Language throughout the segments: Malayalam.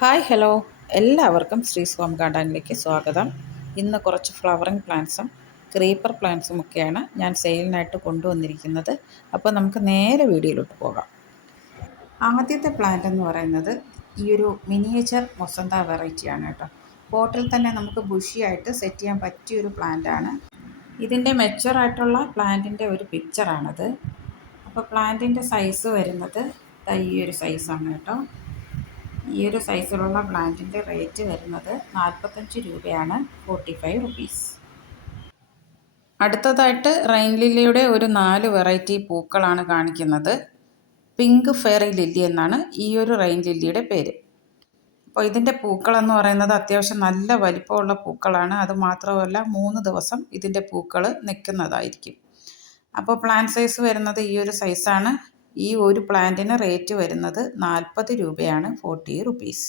ഹായ് ഹലോ, എല്ലാവർക്കും ശ്രീസ് ഹോം ഗാർഡനിലേക്ക് സ്വാഗതം. ഇന്ന് കുറച്ച് ഫ്ലവറിങ് പ്ലാന്റ്സും ക്രീപ്പർ പ്ലാന്റ്സും ഒക്കെയാണ് ഞാൻ സെയിലിനായിട്ട് കൊണ്ടുവന്നിരിക്കുന്നത്. അപ്പോൾ നമുക്ക് നേരെ വീഡിയോയിലോട്ട് പോകാം. ആദ്യത്തെ പ്ലാന്റ് എന്ന് പറയുന്നത് ഈ ഒരു മിനിയേച്ചർ മൊസന്ത വെറൈറ്റിയാണ് കേട്ടോ. പോട്ടിൽ തന്നെ നമുക്ക് ബുഷിയായിട്ട് സെറ്റ് ചെയ്യാൻ പറ്റിയൊരു പ്ലാന്റാണ്. ഇതിൻ്റെ മെച്ചുവറായിട്ടുള്ള പ്ലാന്റിൻ്റെ ഒരു പിക്ചറാണത്. അപ്പോൾ പ്ലാന്റിൻ്റെ സൈസ് വരുന്നത് ഈ ഒരു സൈസാണ് കേട്ടോ. ഈ ഒരു സൈസിലുള്ള പ്ലാന്റിൻ്റെ റേറ്റ് വരുന്നത് 45 രൂപയാണ്, 45 റുപ്പീസ്. അടുത്തതായിട്ട് റെയിൻ ലില്ലിയുടെ ഒരു 4 വെറൈറ്റി പൂക്കളാണ് കാണിക്കുന്നത്. പിങ്ക് ഫെയറി ലില്ലി എന്നാണ് ഈ ഒരു റെയിൻ ലില്ലിയുടെ പേര്. അപ്പോൾ ഇതിൻ്റെ പൂക്കളെന്ന് പറയുന്നത് അത്യാവശ്യം നല്ല വലിപ്പമുള്ള പൂക്കളാണ്. അതുമാത്രമല്ല 3 ദിവസം ഇതിൻ്റെ പൂക്കൾ നിൽക്കുന്നതായിരിക്കും. അപ്പോൾ പ്ലാന്റ് സൈസ് വരുന്നത് ഈ ഒരു സൈസാണ്. ഈ ഒരു പ്ലാന്റിന് റേറ്റ് വരുന്നത് 40 രൂപയാണ്, 40 റുപ്പീസ്.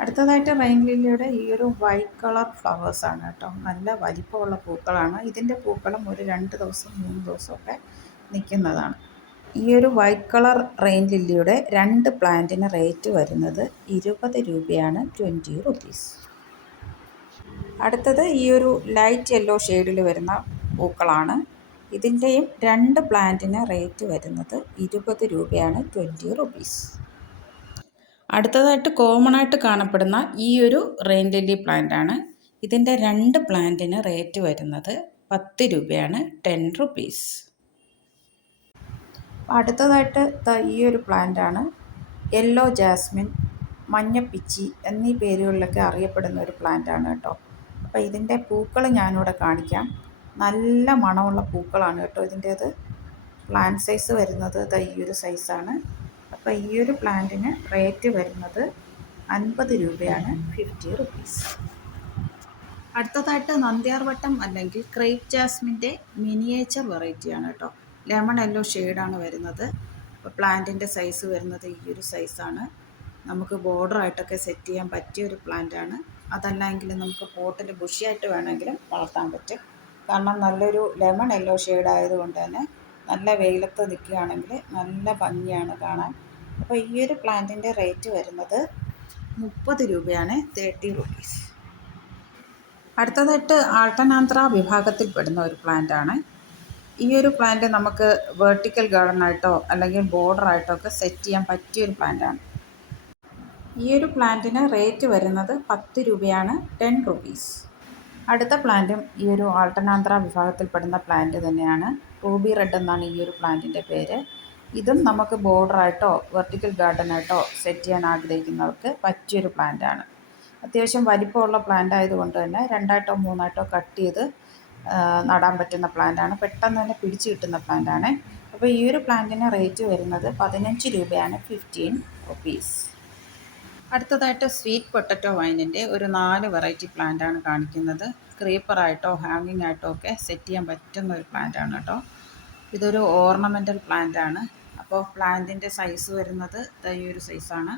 അടുത്തതായിട്ട് റെയിൻ ലില്ലിയുടെ ഈ ഒരു വൈറ്റ് കളർ ഫ്ലവേഴ്സാണ് കേട്ടോ. നല്ല വലിപ്പമുള്ള പൂക്കളാണ്. ഇതിൻ്റെ പൂക്കളും ഒരു 2 ദിവസം 3 ദിവസമൊക്കെ നിൽക്കുന്നതാണ്. ഈ ഒരു വൈറ്റ് കളർ റെയിൻ ലില്ലിയുടെ 2 പ്ലാന്റിന് റേറ്റ് വരുന്നത് 20 രൂപയാണ്, 20 റുപ്പീസ്. അടുത്തത് ഈ ഒരു ലൈറ്റ് യെല്ലോ ഷെയ്ഡിൽ വരുന്ന പൂക്കളാണ്. ഇതിൻ്റെയും 2 പ്ലാന്റിന് റേറ്റ് വരുന്നത് 20 രൂപയാണ്, 20 റുപ്പീസ്. അടുത്തതായിട്ട് കോമൺ ആയിട്ട് കാണപ്പെടുന്ന ഈ ഒരു റെയിൻ ലില്ലി പ്ലാന്റാണ്. ഇതിൻ്റെ 2 പ്ലാന്റിന് റേറ്റ് വരുന്നത് 10 രൂപയാണ്, 10 റുപ്പീസ്. അടുത്തതായിട്ട് ഈ ഒരു പ്ലാന്റാണ്. യെല്ലോ ജാസ്മിൻ, മഞ്ഞപ്പിച്ചി എന്നീ പേരുകളിലൊക്കെ അറിയപ്പെടുന്ന ഒരു പ്ലാന്റാണ് കേട്ടോ. അപ്പോൾ ഇതിൻ്റെ പൂക്കൾ ഞാനിവിടെ കാണിക്കാം. നല്ല മണമുള്ള പൂക്കളാണ് കേട്ടോ ഇതിൻ്റേത്. പ്ലാന്റ് സൈസ് വരുന്നത് ഈ ഒരു സൈസാണ്. അപ്പോൾ ഈ ഒരു പ്ലാന്റിന് റേറ്റ് വരുന്നത് 50 രൂപയാണ്, 50 റുപ്പീസ്. അടുത്തതായിട്ട് നന്ദ്യാർവട്ടം അല്ലെങ്കിൽ ക്രേപ്പ് ജാസ്മിൻ്റെ മിനിയേച്ചർ വെറൈറ്റിയാണ് കേട്ടോ. ലെമൺ യെല്ലോ ഷെയ്ഡാണ് വരുന്നത്. അപ്പോൾ പ്ലാന്റിൻ്റെ സൈസ് വരുന്നത് ഈ ഒരു സൈസാണ്. നമുക്ക് ബോർഡറായിട്ടൊക്കെ സെറ്റ് ചെയ്യാൻ പറ്റിയ ഒരു പ്ലാന്റാണ്. അതല്ലെങ്കിൽ നമുക്ക് പോട്ടിൽ ബുഷിയായിട്ട് വേണമെങ്കിലും വളർത്താൻ പറ്റും. കാരണം നല്ലൊരു ലെമൺ യെല്ലോ ഷെയ്ഡ് ആയതുകൊണ്ട് തന്നെ നല്ല വെയിലത്ത് നിൽക്കുകയാണെങ്കിൽ നല്ല ഭംഗിയാണ് കാണാൻ. അപ്പോൾ ഈ ഒരു പ്ലാന്റിൻ്റെ റേറ്റ് വരുന്നത് 30 രൂപയാണ്, 30 റുപ്പീസ്. അടുത്തതായിട്ട് ആൾട്ടനാന്ത്ര വിഭാഗത്തിൽപ്പെടുന്ന ഒരു പ്ലാന്റാണ്. ഈ ഒരു പ്ലാന്റ് നമുക്ക് വെർട്ടിക്കൽ ഗാർഡനായിട്ടോ അല്ലെങ്കിൽ ബോർഡറായിട്ടോ ഒക്കെ സെറ്റ് ചെയ്യാൻ പറ്റിയൊരു പ്ലാന്റാണ്. ഈ ഒരു പ്ലാന്റിന് റേറ്റ് വരുന്നത് 10 രൂപയാണ്, 10 റുപ്പീസ്. അടുത്ത പ്ലാന്റും ഈ ഒരു ആൾട്ടനാന്ത്ര വിഭാഗത്തിൽപ്പെടുന്ന പ്ലാന്റ് തന്നെയാണ്. റൂബി റെഡ് എന്നാണ് ഈ ഒരു പ്ലാന്റിൻ്റെ പേര്. ഇതും നമുക്ക് ബോർഡറായിട്ടോ വെർട്ടിക്കൽ ഗാർഡനായിട്ടോ സെറ്റ് ചെയ്യാൻ ആഗ്രഹിക്കുന്നവർക്ക് പറ്റിയൊരു പ്ലാന്റാണ്. അത്യാവശ്യം വലിപ്പമുള്ള പ്ലാന്റ് ആയതുകൊണ്ട് തന്നെ 2ആയിട്ടോ 3ആയിട്ടോ കട്ട് ചെയ്ത് നടാൻ പറ്റുന്ന പ്ലാന്റാണ്. പെട്ടെന്ന് തന്നെ പിടിച്ച് കിട്ടുന്ന പ്ലാന്റാണ്. അപ്പോൾ ഈ ഒരു പ്ലാന്റിന് റേറ്റ് വരുന്നത് 15 രൂപയാണ്, 15 റുപ്പീസ്. അടുത്തതായിട്ട് സ്വീറ്റ് പൊട്ടറ്റോ വൈനിൻ്റെ ഒരു 4 വെറൈറ്റി പ്ലാന്റാണ് കാണിക്കുന്നത്. ക്രീപ്പറായിട്ടോ ഹാങ്ങിങ് ആയിട്ടോ ഒക്കെ സെറ്റ് ചെയ്യാൻ പറ്റുന്ന ഒരു പ്ലാന്റാണ് കേട്ടോ. ഇതൊരു ഓർണമെൻ്റൽ പ്ലാന്റാണ്. അപ്പോൾ പ്ലാന്റിൻ്റെ സൈസ് വരുന്നത് ഈ ഒരു സൈസാണ്.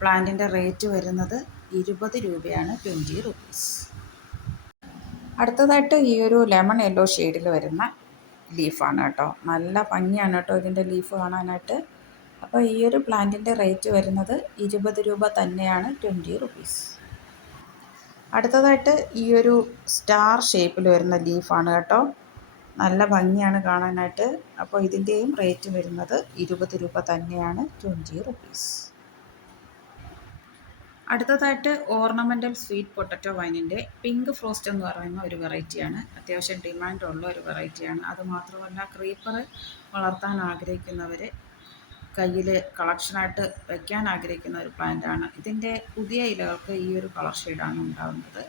പ്ലാന്റിൻ്റെ റേറ്റ് വരുന്നത് 20 രൂപയാണ്, 20 റുപ്പീസ്. അടുത്തതായിട്ട് ഈ ഒരു ലെമൺ യെല്ലോ ഷെയ്ഡിൽ വരുന്ന ലീഫാണ് കേട്ടോ. നല്ല ഭംഗിയാണ് കേട്ടോ ഇതിൻ്റെ ലീഫ് കാണാനായിട്ട്. അപ്പോൾ ഈ ഒരു പ്ലാന്റിൻ്റെ റേറ്റ് വരുന്നത് 20 രൂപ തന്നെയാണ്, 20 റുപ്പീസ്. അടുത്തതായിട്ട് ഈ ഒരു സ്റ്റാർ ഷേപ്പിൽ വരുന്ന ലീഫാണ് കേട്ടോ. നല്ല ഭംഗിയാണ് കാണാനായിട്ട്. അപ്പോൾ ഇതിൻ്റെയും റേറ്റ് വരുന്നത് 20 രൂപ തന്നെയാണ്, 20 റുപ്പീസ്. അടുത്തതായിട്ട് ഓർണമെൻ്റൽ സ്വീറ്റ് പൊട്ടറ്റോ വൈനിൻ്റെ പിങ്ക് ഫ്രോസ്റ്റ് എന്ന് പറയുന്ന ഒരു വെറൈറ്റിയാണ്. അത്യാവശ്യം ഡിമാൻഡുള്ള ഒരു വെറൈറ്റിയാണ്. അതുമാത്രമല്ല ക്രീപ്പർ വളർത്താൻ ആഗ്രഹിക്കുന്നവർ കയ്യിൽ കളക്ഷനായിട്ട് വയ്ക്കാൻ ആഗ്രഹിക്കുന്ന ഒരു പ്ലാന്റാണ്. ഇതിൻ്റെ പുതിയ ഇലകൾക്ക് ഈ ഒരു കളർ ഷെയ്ഡാണ് ഉണ്ടാകുന്നത്.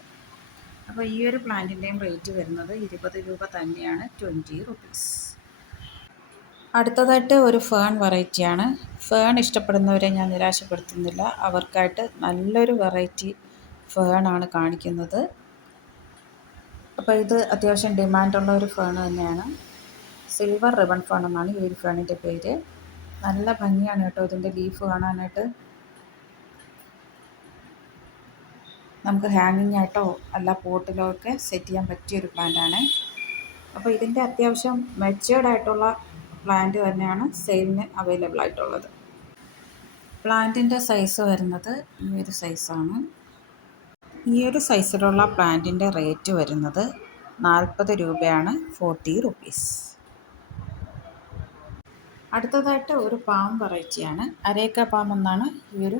അപ്പോൾ ഈ ഒരു പ്ലാന്റിൻ്റെയും റേറ്റ് വരുന്നത് 20 രൂപ തന്നെയാണ്, 20 റുപ്പീസ്. അടുത്തതായിട്ട് ഒരു ഫേൺ വെറൈറ്റിയാണ്. ഫേൺ ഇഷ്ടപ്പെടുന്നവരെ ഞാൻ നിരാശപ്പെടുത്തുന്നില്ല. അവർക്കായിട്ട് നല്ലൊരു വെറൈറ്റി ഫേണാണ് കാണിക്കുന്നത്. അപ്പോൾ ഇത് അത്യാവശ്യം ഡിമാൻഡുള്ള ഒരു ഫേൺ തന്നെയാണ്. സിൽവർ റിബൺ ഫേൺ എന്നാണ് ഈ ഒരു ഫേണിൻ്റെ പേര്. നല്ല ഭംഗിയാണ് കേട്ടോ ഇതിൻ്റെ ലീഫ് കാണാനായിട്ട്. നമുക്ക് ഹാങ്ങിങ് ആയിട്ടോ അല്ല പോട്ടിലോ ഒക്കെ സെറ്റ് ചെയ്യാൻ പറ്റിയൊരു പ്ലാന്റാണ്. അപ്പോൾ ഇതിൻ്റെ അത്യാവശ്യം മെച്ചുവേർഡ് ആയിട്ടുള്ള പ്ലാന്റ് തന്നെയാണ് സെയിലിന് അവൈലബിൾ ആയിട്ടുള്ളത്. പ്ലാന്റിൻ്റെ സൈസ് വരുന്നത് ഈ ഒരു സൈസാണ്. ഈ ഒരു സൈസിലുള്ള പ്ലാന്റിൻ്റെ റേറ്റ് വരുന്നത് 40 രൂപയാണ്, 40 റുപ്പീസ്. അടുത്തതായിട്ട് ഒരു പാം വെറൈറ്റിയാണ്. അരേക്ക പാം എന്നാണ് ഈ ഒരു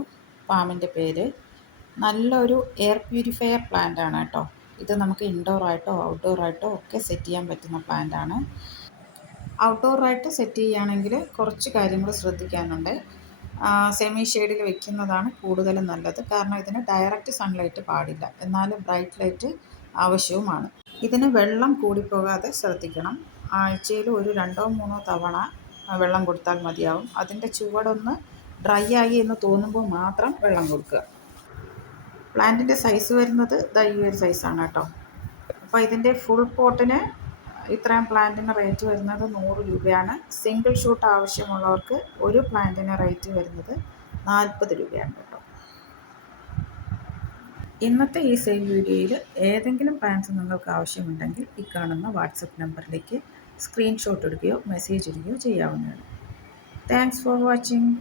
പാമിൻ്റെ പേര്. നല്ലൊരു എയർ പ്യൂരിഫയർ പ്ലാന്റ് ആണ് കേട്ടോ. ഇത് നമുക്ക് ഇൻഡോറായിട്ടോ ഔട്ട്ഡോറായിട്ടോ ഒക്കെ സെറ്റ് ചെയ്യാൻ പറ്റുന്ന പ്ലാന്റ് ആണ്. ഔട്ട്ഡോറായിട്ട് സെറ്റ് ചെയ്യുകയാണെങ്കിൽ കുറച്ച് കാര്യങ്ങൾ ശ്രദ്ധിക്കാനുണ്ട്. സെമി ഷെയ്ഡിൽ വെക്കുന്നതാണ് കൂടുതലും നല്ലത്. കാരണം ഇതിന് ഡയറക്റ്റ് സൺലൈറ്റ് പാടില്ല, എന്നാൽ ബ്രൈറ്റ് ലൈറ്റ് ആവശ്യവുമാണ്. ഇതിന് വെള്ളം കൂടിപ്പോകാതെ ശ്രദ്ധിക്കണം. ആഴ്ചയിൽ ഒരു 2-3 തവണ വെള്ളം കൊടുത്താൽ മതിയാവും. അതിൻ്റെ ചുവടൊന്ന് ഡ്രൈ ആയി എന്ന് തോന്നുമ്പോൾ മാത്രം വെള്ളം കൊടുക്കുക. പ്ലാന്റിൻ്റെ സൈസ് വരുന്നത് ഈ ഒരു സൈസാണ് കേട്ടോ. അപ്പോൾ ഇതിൻ്റെ ഫുൾ പോട്ടിന് ഇത്രയും പ്ലാന്റിന് റേറ്റ് വരുന്നത് 100 രൂപയാണ്. സിംഗിൾ ഷൂട്ട് ആവശ്യമുള്ളവർക്ക് ഒരു പ്ലാന്റിന് റേറ്റ് വരുന്നത് 40 രൂപയാണ് കേട്ടോ. ഇന്നത്തെ ഈ സെയിൽ വീഡിയോയിൽ ഏതെങ്കിലും പ്ലാന്റ്സ് നിങ്ങൾക്ക് ആവശ്യമുണ്ടെങ്കിൽ ഈ കാണുന്ന വാട്സപ്പ് നമ്പറിലേക്ക് സ്ക്രീൻഷോട്ട് എടുക്കുകയോ മെസ്സേജ് ഇടുകയോ ചെയ്യാവുന്നതാണ്. Thanks for watching.